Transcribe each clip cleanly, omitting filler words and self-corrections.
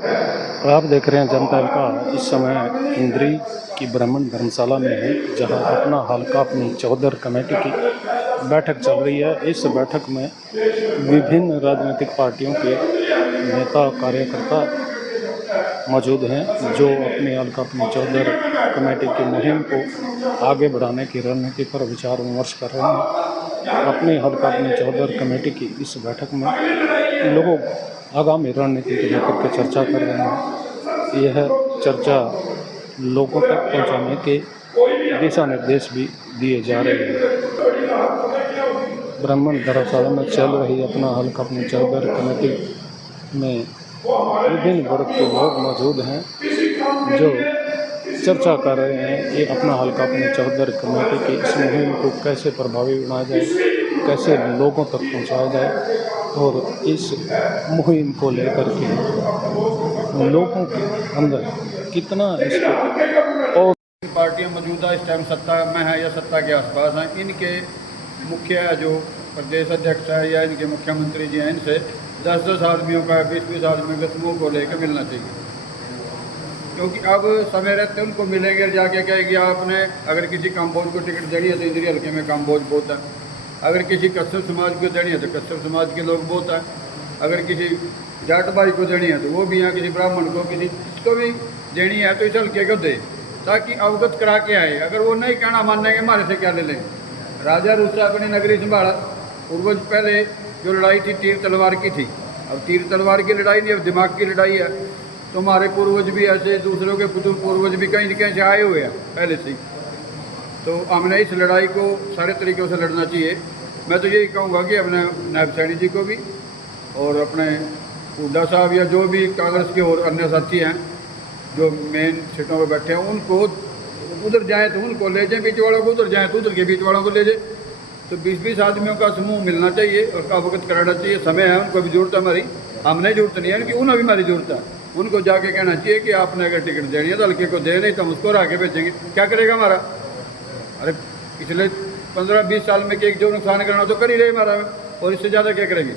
आप देख रहे हैं जनता का इस समय इंद्री की ब्राह्मण धर्मशाला में है, जहां अपना हल्का अपनी चौधर कमेटी की बैठक चल रही है। इस बैठक में विभिन्न राजनीतिक पार्टियों के नेता कार्यकर्ता मौजूद हैं, जो अपनी हल्का अपनी चौधर कमेटी की मुहिम को आगे बढ़ाने की रणनीति पर विचार विमर्श कर रहे हैं। अपनी हल्का अपनी चौधर कमेटी की इस बैठक में लोगों आगामी रणनीति को लेकर के चर्चा कर रहे हैं। यह चर्चा लोगों तक पहुंचाने के दिशा निर्देश भी दिए जा रहे हैं। ब्राह्मण धर्मशाला में चल रही अपना हल्का अपनी चौधर कमेटी में विभिन्न वर्ग के लोग मौजूद हैं, जो चर्चा कर रहे हैं कि अपना हल्का अपनी चौधर कमेटी की इस मुहिम को कैसे प्रभावी बनाया जाए, कैसे लोगों तक पहुंचाया जाए और इस मुहिम को लेकर के लोगों के अंदर कितना इसको और पार्टियां मौजूदा इस टाइम सत्ता में है या सत्ता के आसपास हैं, इनके मुखिया जो प्रदेश अध्यक्ष है या इनके मुख्यमंत्री जी हैं, इनसे 10-10 आदमियों का 20-20 आदमियों के समूह को लेकर मिलना चाहिए। क्योंकि अब समय रहते उनको मिलेंगे, जाके कहेंगे आपने अगर किसी काम्बोज को टिकट देनी है तो इंद्री हल्के में काम्बोज बहुत है, अगर किसी कश्यप समाज को देनी है तो कश्यप समाज के लोग बहुत हैं, अगर किसी जाट भाई को देनी है तो वो भी हैं, किसी ब्राह्मण को किसी को भी देनी है तो इस हल्के को दे, ताकि अवगत करा के आए। अगर वो नहीं कहना मानेंगे हमारे से क्या ले लेंगे। राजा रूसा अपनी नगरी संभाला, पूर्वज पहले जो लड़ाई थी तीर तलवार की थी, अब तीर तलवार की लड़ाई नहीं, अब दिमाग की लड़ाई है। तो हमारे पूर्वज भी ऐसे दूसरों के पूर्वज भी कहीं न कहीं से आए हुए हैं पहले से। तो हमने इस लड़ाई को सारे तरीक़ों से लड़ना चाहिए। मैं तो यही कहूँगा कि अपने नायब सैनी जी को भी और अपने हुड्डा साहब या जो भी कांग्रेस के और अन्य साथी हैं जो मेन सीटों पर बैठे हैं, उनको उधर जाएँ तो उनको ले जाएँ, बीच वालों को उधर जाएँ तो उधर के बीच वालों को ले जाए। तो 20-20 आदमियों का समूह मिलना चाहिए और अवगत कराना चाहिए। समय है, उनको भी जरूरत है हमारी, हमने जरूरत नहीं है कि उन्हें भी हमारी जरूरत है। उनको जाके कहना चाहिए कि आपने अगर टिकट देनी है तो हल्के को दे, नहीं तो हम उसको आगे भेजेंगे। क्या करेगा हमारा? अरे पिछले 15-20 साल में कि जो नुकसान करना तो कर ही रहे हमारा, और इससे ज़्यादा क्या करेंगे।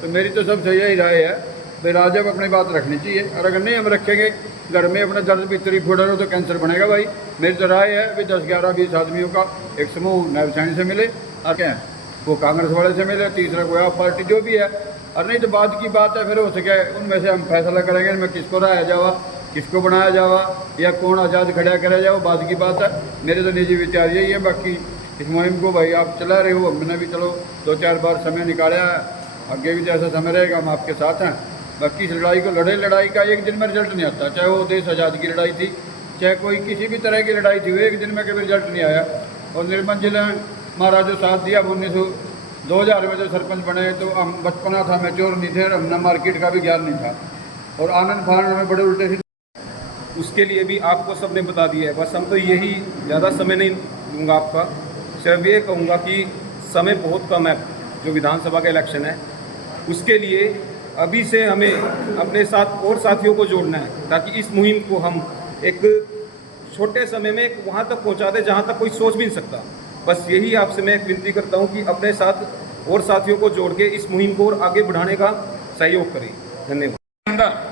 तो मेरी तो सबसे यही राय है भाई, राजा को अपनी बात रखनी चाहिए, और अगर नहीं हम रखेंगे घर में अपना दर्द भीतरी फोड़ा रहो तो कैंसर बनेगा भाई। मेरी तो राय है भाई 10-11-20 आदमियों का एक समूह नायब सैनी से मिले, और क्या वो कांग्रेस वाले से मिले, तीसरा कोई आप पार्टी जो भी है, और नहीं तो बाद की बात है फिर हो सके उनमें से हम फैसला करेंगे मैं किसको रहा जावा, किसको बनाया जावा या कौन आज़ाद खड़ा करा जाओ, बाद की बात है। मेरे तो निजी विचार यही है। बाकी इस मुहिम को भाई आप चला रहे हो, हमने भी चलो 2-4 बार समय निकाला है, आगे भी जैसा समय रहेगा हम आपके साथ हैं। बाकी इस लड़ाई को लड़े, लड़ाई का एक दिन में रिजल्ट नहीं आता, चाहे वो देश आज़ाद की लड़ाई थी, चाहे कोई किसी भी तरह की लड़ाई थी, वो एक दिन में कभी रिजल्ट नहीं आया। और निर्मल जिले में महाराज जो साथ दिया 2000 में जो सरपंच बने, तो हम बचपना था, मैच्योर नहीं थे, हमने मार्केट का भी ज्ञान नहीं था, और आनंद फानंद में बड़े उल्टे थे। उसके लिए भी आपको सबने बता दिया है। बस हम तो यही, ज़्यादा समय नहीं दूंगा आपका, सिर्फ ये कहूँगा कि समय बहुत कम है, जो विधानसभा का इलेक्शन है उसके लिए अभी से हमें अपने साथ और साथियों को जोड़ना है, ताकि इस मुहिम को हम एक छोटे समय में वहाँ तक पहुँचा दें जहाँ तक कोई सोच भी नहीं सकता। बस यही आपसे मैं विनती करता हूँ कि अपने साथ और साथियों को जोड़ के इस मुहिम को और आगे बढ़ाने का सहयोग करें। धन्यवाद।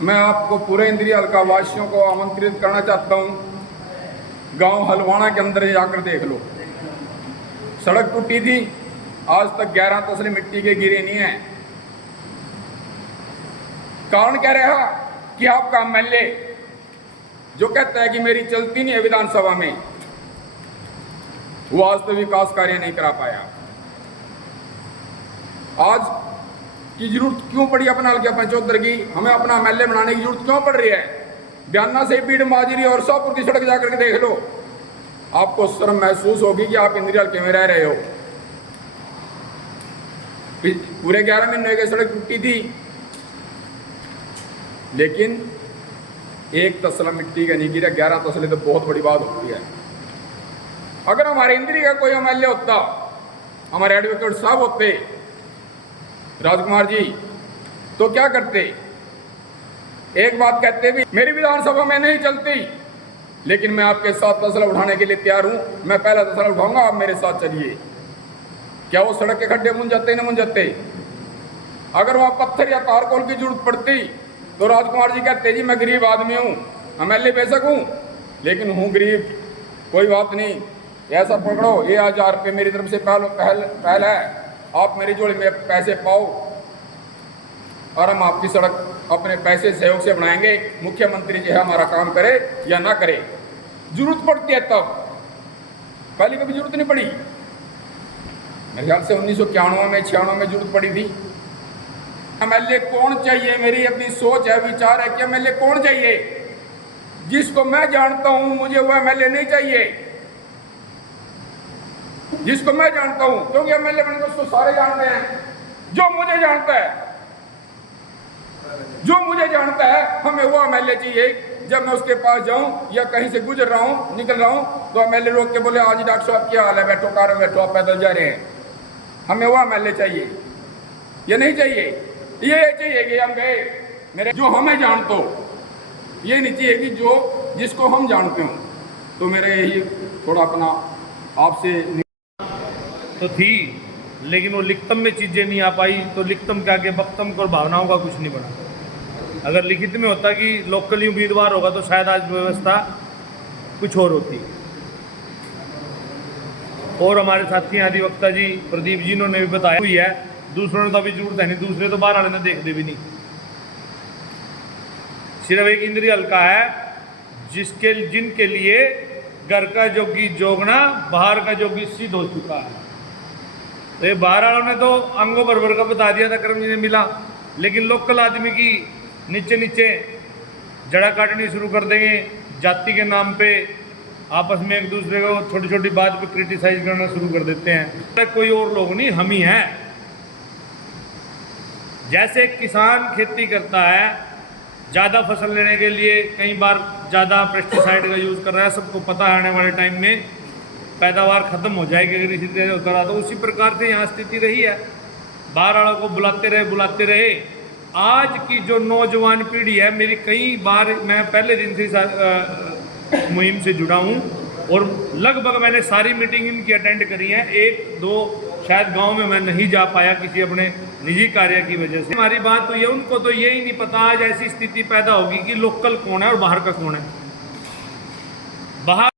मैं आपको पूरे इंद्री हल्का वासियों को आमंत्रित करना चाहता हूँ, गांव हलवाना के अंदर जाकर देख लो, सड़क टूटी थी, आज तक 11 तसले मिट्टी के गिरे नहीं है। कारण क्या रहा कि आपका एमएलए जो कहता है कि मेरी चलती नहीं है विधानसभा में, वो आज तो विकास कार्य नहीं करा पाया। आज की जरूरत क्यों पड़ी अपना हल्के पंचोत्तर की, हमें अपना एमएलए बनाने की जरूरत क्यों पड़ रही है? बयाना से बीड़ माजरी और शाहपुर की सड़क जाकर के देख लो, आपको शर्म महसूस होगी कि आप इंद्री हल्के में रह रहे हो। पूरे 11 महीने की सड़क टूटी थी, लेकिन एक तसला मिट्टी का नहीं गिरा, 11 तसले तो बहुत बड़ी बात होती है। अगर हमारे इंद्री का कोई एमएलए होता, हमारे एडवोकेट साहब होते राजकुमार जी, तो क्या करते? एक बात कहते भी, मेरी विधानसभा में नहीं चलती, लेकिन मैं आपके साथ तसला उठाने के लिए तैयार हूं, मैं पहला तसला उठाऊंगा, आप मेरे साथ चलिए। क्या वो सड़क के खड्डे मुन जाते न मुन जाते? अगर वहां पत्थर या तारकोल की जरूरत पड़ती तो राजकुमार जी कहते जी मैं गरीब आदमी हूँ, MLA बेशक हूँ, लेकिन हूँ गरीब, कोई बात नहीं, ऐसा पकड़ो, ये 1000 रुपये मेरी तरफ से पहल है, आप मेरी जोड़ी में पैसे पाओ और हम आपकी सड़क अपने पैसे सहयोग से बनाएंगे। मुख्यमंत्री जी हमारा काम करे या ना करे, जरूरत पड़ती है तब, पहले कभी जरूरत नहीं पड़ी। मेरे ख्याल से 1991 में 96 में जरूरत पड़ी थी। MLA कौन चाहिए, मेरी अपनी सोच है, विचार है कि MLA कौन चाहिए। जिसको मैं जानता हूं मुझे वो MLA नहीं चाहिए, जिसको मैं जानता हूं, क्योंकि MLA बने उसको सारे जानते हैं। जो मुझे जानता है, जो मुझे जानता है, हमें वो MLA चाहिए। जब मैं उसके पास जाऊं या कहीं से गुजर रहा हूं, निकल रहा हूं, तो MLA रोक के बोले आज डॉक्टर साहब क्या हाल है, बैठो कार में बैठो, आप पैदल जा रहे हैं, हमें वो MLA चाहिए। ये नहीं चाहिए, ये चाहिए कि हम गए मेरे जो हमें जानते हो, ये नहीं चाहिए कि जो जिसको हम जानते हो। तो मेरा यही थोड़ा अपना आपसे तो थी, लेकिन वो लिखतम में चीज़ें नहीं आ पाई, तो लिखतम के आगे बख्तम और भावनाओं का कुछ नहीं बना। अगर लिखित में होता कि लोकली उम्मीदवार होगा तो शायद आज व्यवस्था कुछ और होती। और हमारे साथी अधिवक्ता जी प्रदीप जी ने भी बताया हुई है, दूसरों ने तो अभी जरूरत है नहीं, दूसरे तो बाहर आने ने देखते भी नहीं। सिर्फ एक इंद्रिय हल्का है जिनके लिए घर का जोगी जोगना, बाहर का जोगी सिद्ध हो चुका है। तो ये बाहर वालों ने तो अंगों बरबर का बता दिया था, कर्म जी ने मिला, लेकिन लोकल आदमी की नीचे नीचे जड़ा काटनी शुरू कर देंगे, जाति के नाम पे आपस में एक दूसरे को छोटी छोटी बात पे क्रिटिसाइज करना शुरू कर देते हैं। कोई और लोग नहीं, हम ही हैं। जैसे किसान खेती करता है, ज़्यादा फसल लेने के लिए कई बार ज़्यादा पेस्टिसाइड का यूज़ कर रहा है, सबको पता है आने वाले टाइम में पैदावार ख़त्म हो जाएगी अगर इसी तरह होता रहा। तो उसी प्रकार से यहाँ स्थिति रही है, बाहर वालों को बुलाते रहे। आज की जो नौजवान पीढ़ी है, मेरी कई बार, मैं पहले दिन से मुहिम से जुड़ा हूँ और लगभग मैंने सारी मीटिंग इनकी अटेंड करी है। 1-2 शायद गांव में मैं नहीं जा पाया किसी अपने निजी कार्य की वजह से। हमारी बात तो ये, उनको तो ये ही नहीं पता आज ऐसी स्थिति पैदा होगी कि लोकल कौन है और बाहर का कौन है। बाहर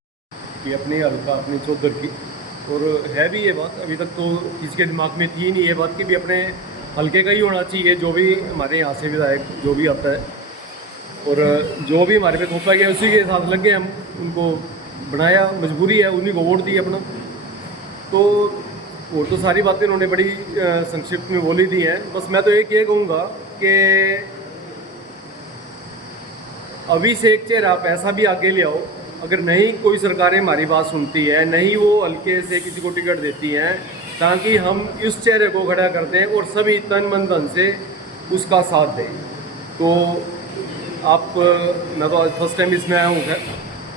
कि अपनी हल्का अपनी चौधर की, और है भी ये बात, अभी तक तो किसी के दिमाग में थी नहीं ये बात कि भी अपने हल्के का ही होना चाहिए, जो भी हमारे यहाँ से विधायक जो भी आता है, और जो भी हमारे पे थोपा गया उसी के साथ लग गए हम, उनको बनाया, मजबूरी है, उन्हीं को वोट दी अपना। तो और तो सारी बातें उन्होंने बड़ी संक्षिप्त में बोली दी हैं। बस मैं तो एक ये कहूँगा कि अभी से एक चेहरा आप ऐसा भी आगे ले आओ, अगर नहीं कोई सरकारें हमारी बात सुनती है, नहीं वो हल्के से किसी को टिकट देती हैं, ताकि हम इस चेहरे को खड़ा कर दें और सभी तन मन धन से उसका साथ दें। तो आप, मैं तो आज फर्स्ट टाइम इसमें आया हूँ,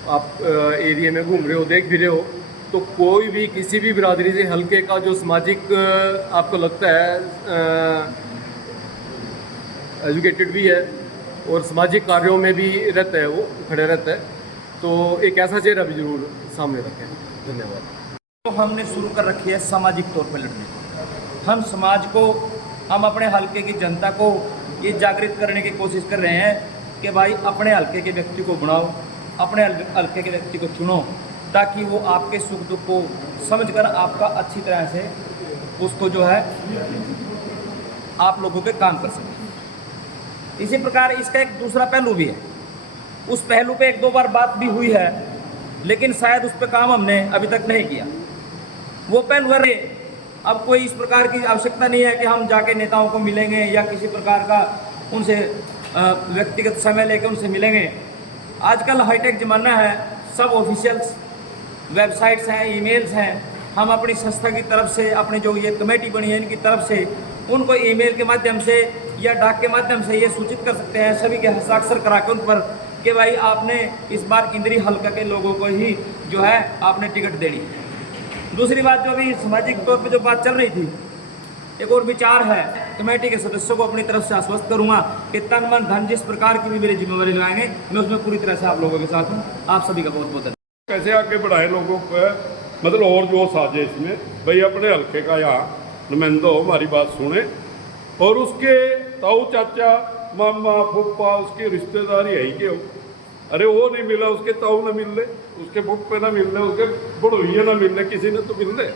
आप एरिया में घूम रहे हो, देख भी रहे हो, तो कोई भी किसी भी बिरादरी से हल्के का जो सामाजिक आपको लगता है एजुकेटेड भी है और सामाजिक कार्यों में भी रहता है, वो खड़े रहता है, तो एक ऐसा चेहरा भी जरूर सामने रखें। धन्यवाद। तो हमने शुरू कर रखी है सामाजिक तौर पर लड़ने। हम समाज को, हम अपने हल्के की जनता को ये जागृत करने की कोशिश कर रहे हैं कि भाई अपने हल्के के व्यक्ति को बनाओ, अपने हल्के के व्यक्ति को चुनो, ताकि वो आपके सुख दुख को समझकर आपका अच्छी तरह से उसको जो है आप लोगों के काम कर सकें। इसी प्रकार इसका एक दूसरा पहलू भी है, उस पहलू पे 1-2 बार बात भी हुई है, लेकिन शायद उस पर काम हमने अभी तक नहीं किया। वो पहलू है, अब कोई इस प्रकार की आवश्यकता नहीं है कि हम जाके नेताओं को मिलेंगे या किसी प्रकार का उनसे व्यक्तिगत समय लेकर उनसे मिलेंगे। आजकल हाईटेक ज़माना है, सब ऑफिशियल्स वेबसाइट्स हैं, ईमेल्स हैं, हम अपनी संस्था की तरफ से, अपनी जो ये कमेटी बनी है इनकी तरफ से उनको ईमेल के माध्यम से या डाक के माध्यम से ये सूचित कर सकते हैं, सभी के हस्ताक्षर करा के उन पर, कि भाई आपने इस बार इंद्री हल्का के लोगों को ही जो है आपने टिकट देनी। दूसरी बात, जो अभी सामाजिक तौर पे जो बात चल रही थी, एक और विचार है, कमेटी के सदस्यों को अपनी तरफ से आश्वस्त करूंगा कि तन मन धन जिस प्रकार की भी मेरी जिम्मेवारी लगाएंगे, मैं उसमें पूरी तरह से आप लोगों के साथ हूँ। आप सभी का बहुत बहुत धन्यवाद। कैसे आगे बढ़ाए लोगों को, मतलब और जो साजे इसमें भाई अपने हल्के का यहाँ नुमाइंदा हो, हमारी बात सुने और उसके ताऊ चाचा मामा फूफा उसकी रिश्तेदारी है ही क्यों। अरे वो नहीं मिला, उसके ताऊ ना मिल ले, उसके फूफे ना मिल ले, उसके बड़ोइया ना मिल ले, किसी ने तो मिल ले।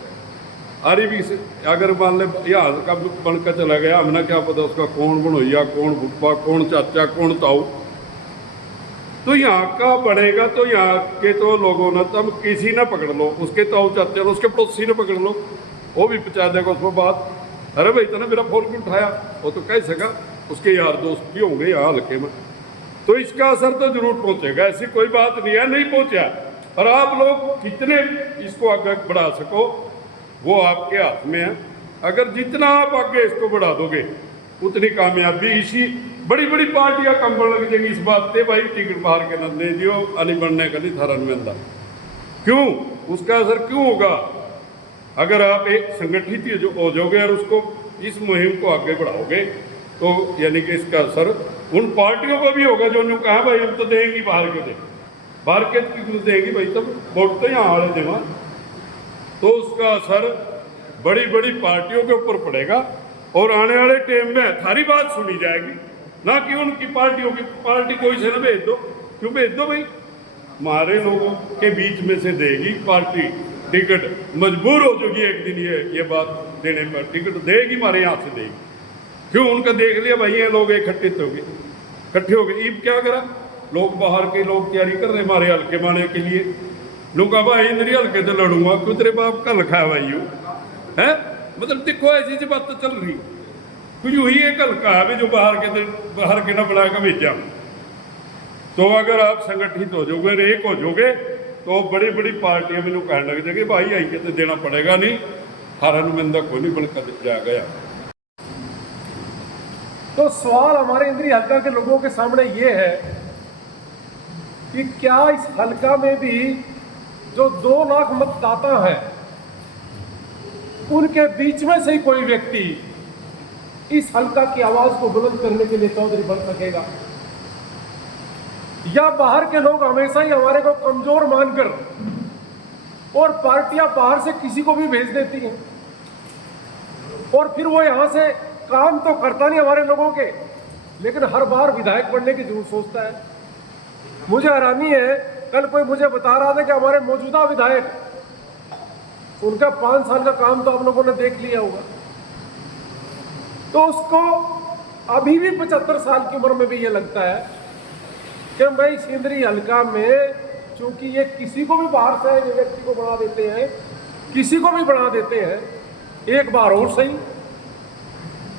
अरे भी अगर मान ले यहाँ का बनकर चला गया, हमें क्या पता उसका कौन बड़ोइया, कौन फूफा, कौन चाचा, कौन ताऊ। तो यहाँ का बढ़ेगा तो यहाँ के तो लोगों ने तब किसी ने पकड़ लो, उसके ताऊ चाचा, उसके पड़ोसी ने पकड़ लो, वो भी पहुँचा देगा उसको बात। अरे भाई इतना मेरा फोन क्यों उठाया, वो तो कह सका, उसके यार दोस्त भी होंगे यहाँ हल्के में, तो इसका असर तो जरूर पहुँचेगा। ऐसी कोई बात नहीं है नहीं पहुँचा, और आप लोग कितने इसको आगे बढ़ा सको वो आपके हाथ में है। अगर जितना आप आगे इसको बढ़ा दोगे उतनी कामयाबी। इसी बड़ी बड़ी पार्टियां कंबल लग जाएंगी इस बात पे, भाई टिकट बाहर के न दे दियो, अली बनने का नहीं थारा नुमाइंदा। क्यों, उसका असर क्यों होगा? अगर आप एक संगठित हो जाओगे और उसको इस मुहिम को आगे बढ़ाओगे तो यानी कि इसका असर उन पार्टियों को भी होगा जो उन्होंने कहा भाई हम तो देंगी बाहर के, दे बाहर के क्यों देंगी भाई, तब वोट तो यहाँ वाले देवा। तो उसका असर बड़ी बड़ी पार्टियों के ऊपर पड़ेगा और आने वाले टाइम में थारी बात सुनी जाएगी, ना कि उनकी पार्टियों की। पार्टी कोई से ना भेज दो, क्यों भेज दो भाई, हमारे लोगों के बीच में से देगी पार्टी टिकट, मजबूर हो जाएगी एक दिन ये बात देने पर, टिकट देगी हमारे यहाँ से देगी। क्यों, उनका देख लिया भाई ये लोग इकट्ठे हो गए। ईब क्या करा, लोग बाहर के लोग तैयारी कर रहे हमारे हल्के माने के लिए। लोग कहा भाई इंद्री हल्के से लड़ूंगा, क्यों तेरे बाप का लिखा है भाई है, मतलब देखो ऐसी बात तो चल रही, कुछ हुई एक हल्का है जो बाहर के ना बना के भेजा। तो अगर आप संगठित हो जाओगे, एक हो जाओगे, तो बड़ी बड़ी पार्टियां मैंने कहने लग जाएगी भाई आई के तो देना पड़ेगा नहीं, हारा नुमाइंदा कोई नहीं बनकर जा गया। तो सवाल हमारे इंद्री हल्का के लोगों के सामने ये है कि क्या इस हल्का में भी जो 2 लाख मतदाता हैं उनके बीच में से ही कोई व्यक्ति इस हल्का की आवाज को बुलंद करने के लिए चौधरी बन सकेगा, या बाहर के लोग हमेशा ही हमारे को कमजोर मानकर और पार्टियां बाहर से किसी को भी भेज देती हैं और फिर वो यहां से काम तो करता नहीं हमारे लोगों के, लेकिन हर बार विधायक बनने की जरूर सोचता है। मुझे हैरानी है, कल कोई मुझे बता रहा था कि हमारे मौजूदा विधायक, उनका 5 साल का काम तो आप लोगों ने देख लिया होगा, तो उसको अभी भी 75 साल की उम्र में भी ये लगता है कि भाई सिंदरी हल्का में चूंकि ये किसी को भी बाहर से व्यक्ति को बना देते हैं, किसी को भी बना देते हैं, एक बार और सही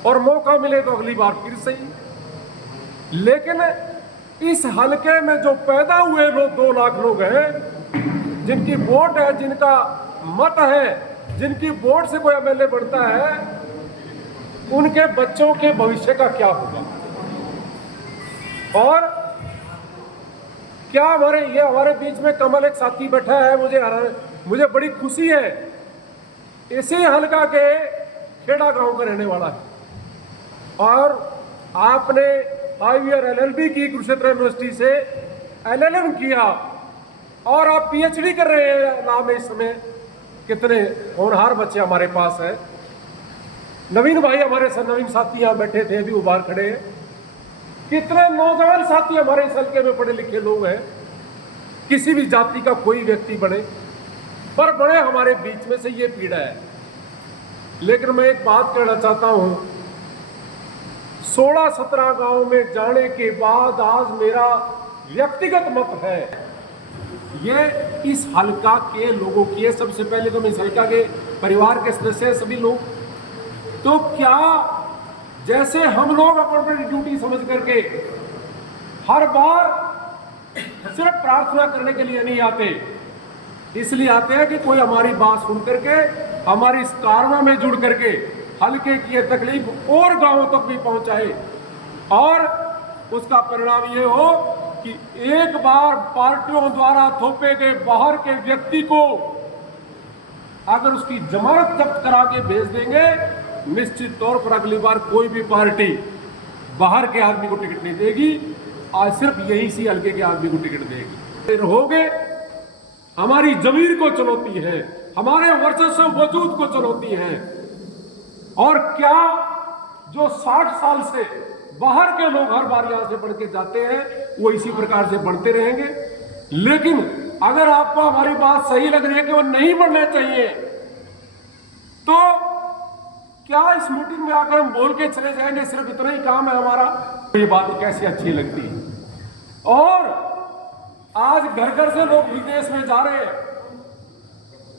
और मौका मिले तो अगली बार फिर सही। लेकिन इस हल्के में जो पैदा हुए लोग 2 लाख लोग हैं, जिनकी वोट है, जिनका मत है, जिनकी वोट से कोई एमएलए बनता है, उनके बच्चों के भविष्य का क्या होगा? और क्या हमारे बीच में कमल एक साथी बैठा है, मुझे बड़ी खुशी है, इसी हल्का के खेड़ा गांव का रहने वाला है और आपने 5 ईयर LLB की कुरुक्षेत्र यूनिवर्सिटी से LLM किया और आप PhD कर रहे हैं नाम इस समय। कितने होनहार बच्चे हमारे पास है। नवीन भाई हमारे नवीन साथी यहाँ बैठे थे, अभी वो बाहर खड़े हैं। कितने नौजवान साथी हमारे इस हल्के में पढ़े लिखे लोग हैं, किसी भी जाति का कोई व्यक्ति बने, पर बड़े हमारे बीच में से ये पीड़ा है। लेकिन मैं एक बात कहना चाहता हूं, 16-17 गांव में जाने के बाद आज मेरा व्यक्तिगत मत है, ये इस हल्का के लोगों की है। सबसे पहले तो मैं इस हल्का के परिवार के सदस्य हैं सभी लोग। तो क्या जैसे हम लोग अपनी ड्यूटी समझ करके हर बार सिर्फ प्रार्थना करने के लिए नहीं आते, इसलिए आते हैं कि कोई हमारी बात सुन करके, हमारी इस कारवा में जुड़ करके हल्के की तकलीफ और गांवों तक भी पहुंचाए और उसका परिणाम ये हो कि एक बार पार्टियों द्वारा थोपे गए बाहर के व्यक्ति को अगर उसकी जमानत जब्त करा के भेज देंगे, निश्चित तौर पर अगली बार कोई भी पार्टी बाहर के आदमी को टिकट नहीं देगी, आज सिर्फ यही सी हल्के के आदमी को टिकट देगी। रहोगे, हमारी जमीर को चुनौती है, हमारे वर्चस्व वजूद को चुनौती है। और क्या जो 60 साल से बाहर के लोग हर बार यहाँ से बढ़ के जाते हैं, वो इसी प्रकार से बढ़ते रहेंगे। लेकिन अगर आपको हमारी बात सही लग रही है कि वो नहीं बढ़ने चाहिए, तो क्या इस मीटिंग में आकर हम बोल के चले जाएंगे सिर्फ इतना ही काम है हमारा? ये बात कैसी अच्छी लगती है। और आज घर घर से लोग विदेश में जा रहे हैं।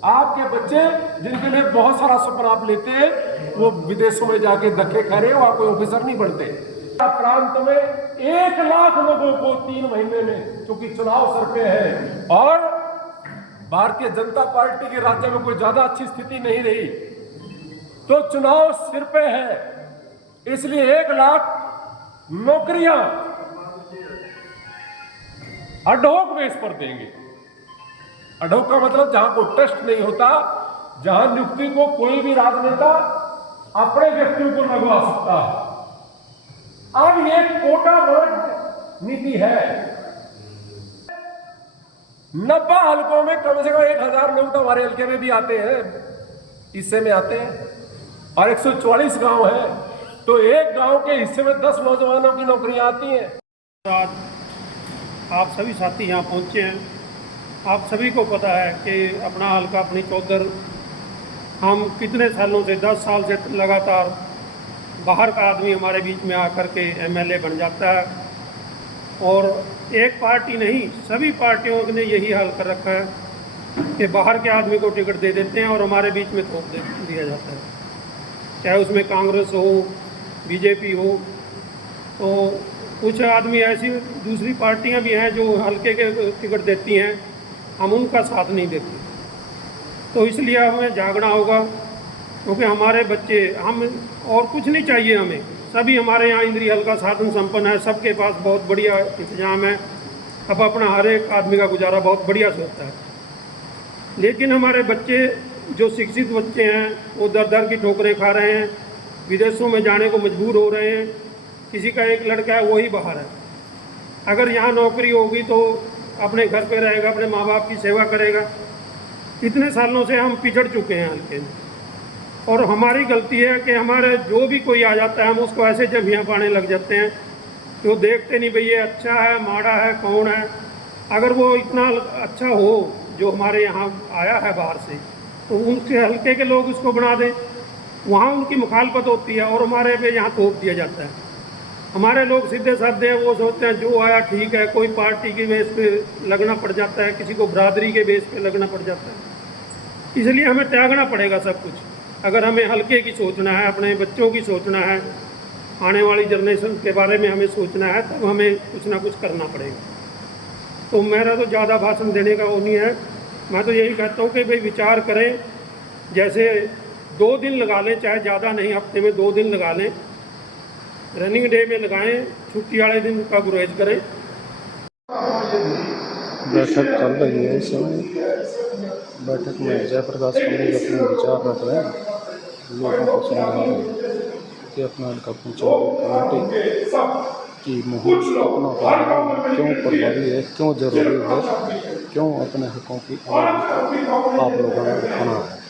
आपके बच्चे जिनके लिए बहुत सारा सपना आप लेते हैं, वो विदेशों में जाके धक्के खा रहे हो, आप कोई ऑफिसर नहीं बनते। प्रांत में 1 लाख लोगों को 3 महीने में, क्योंकि चुनाव सर पे है और भारतीय जनता पार्टी के राज्य में कोई ज्यादा अच्छी स्थिति नहीं रही, तो चुनाव सिर पे है, इसलिए 1 लाख नौकरियां अडोक बेस पर देंगे। अडोक का मतलब जहां कोई टेस्ट नहीं होता, जहां नियुक्ति को कोई भी राजनेता अपने व्यक्तियों को लगवा सकता है। अब ये कोटा वोट नीति है। 90 हलकों में कम से कम 1000 लोग तो हमारे हल्के में भी आते हैं, हिस्से में आते हैं, और 144 गांव है, तो एक गांव के हिस्से में 10 नौजवानों की नौकरियां आती हैं। आप सभी साथी यहाँ पहुँचे हैं। आप सभी को पता है कि अपना हल्का अपनी चौधर हम कितने सालों से 10 साल से लगातार बाहर का आदमी हमारे बीच में आकर के एमएलए बन जाता है, और एक पार्टी नहीं सभी पार्टियों ने यही हाल कर रखा है कि बाहर के आदमी को टिकट दे देते हैं और हमारे बीच में थोप दिया जाता है, चाहे उसमें कांग्रेस हो, बीजेपी हो। तो कुछ आदमी ऐसी दूसरी पार्टियां भी हैं जो हल्के के टिकट देती हैं, हम उनका साथ नहीं देते। तो इसलिए हमें जागना होगा, क्योंकि हमारे बच्चे, हम और कुछ नहीं चाहिए हमें, सभी हमारे यहाँ इंद्री हल्का साधन संपन्न है, सबके पास बहुत बढ़िया इंतजाम है। अब अपना हर एक आदमी का गुजारा बहुत बढ़िया से होता है। लेकिन हमारे बच्चे जो शिक्षित बच्चे हैं वो दर दर की ठोकरें खा रहे हैं, विदेशों में जाने को मजबूर हो रहे हैं। किसी का एक लड़का है वही बाहर है, अगर यहाँ नौकरी होगी तो अपने घर पे रहेगा, अपने माँ बाप की सेवा करेगा। इतने सालों से हम पिछड़ चुके हैं हल्के में, और हमारी गलती है कि हमारे जो भी कोई आ जाता है हम उसको ऐसे जमियाँ पाने लग जाते हैं कि वो देखते नहीं भाई ये अच्छा है माड़ा है कौन है। अगर वो इतना अच्छा हो जो हमारे यहाँ आया है बाहर से, तो उनके हल्के के लोग उसको बना दें, वहाँ उनकी मुखालफत होती है और हमारे पे यहाँ थोप दिया जाता है। हमारे लोग सीधे साधे हैं, वो सोचते हैं जो आया ठीक है, कोई पार्टी के बेस पे लगना पड़ जाता है, किसी को बरादरी के बेस पे लगना पड़ जाता है। इसलिए हमें त्यागना पड़ेगा सब कुछ। अगर हमें हल्के की सोचना है, अपने बच्चों की सोचना है, आने वाली जनरेशन के बारे में हमें सोचना है, तब हमें कुछ ना कुछ करना पड़ेगा। तो मेरा तो ज़्यादा भाषण देने का वो नहीं है, मैं तो यही कहता हूँ कि भाई विचार करें, जैसे 2 दिन लगा लें, चाहे ज़्यादा नहीं, हफ्ते में 2 दिन लगा लें, रनिंग डे में लगाएं, छुट्टी वाले दिन का गुरेज करें। बैठक चल रही है इस समय। बैठक में जयप्रकाश पंडित अपने विचार रख रहे हैं, लोगों को समझा रहे हैं कि अपना हल्का पंचायत कमेटी की मुहिम अपना काम क्यों प्रभावी है, क्यों जरूरी है, क्यों अपने हकों की आप लोगों ने उठाना है।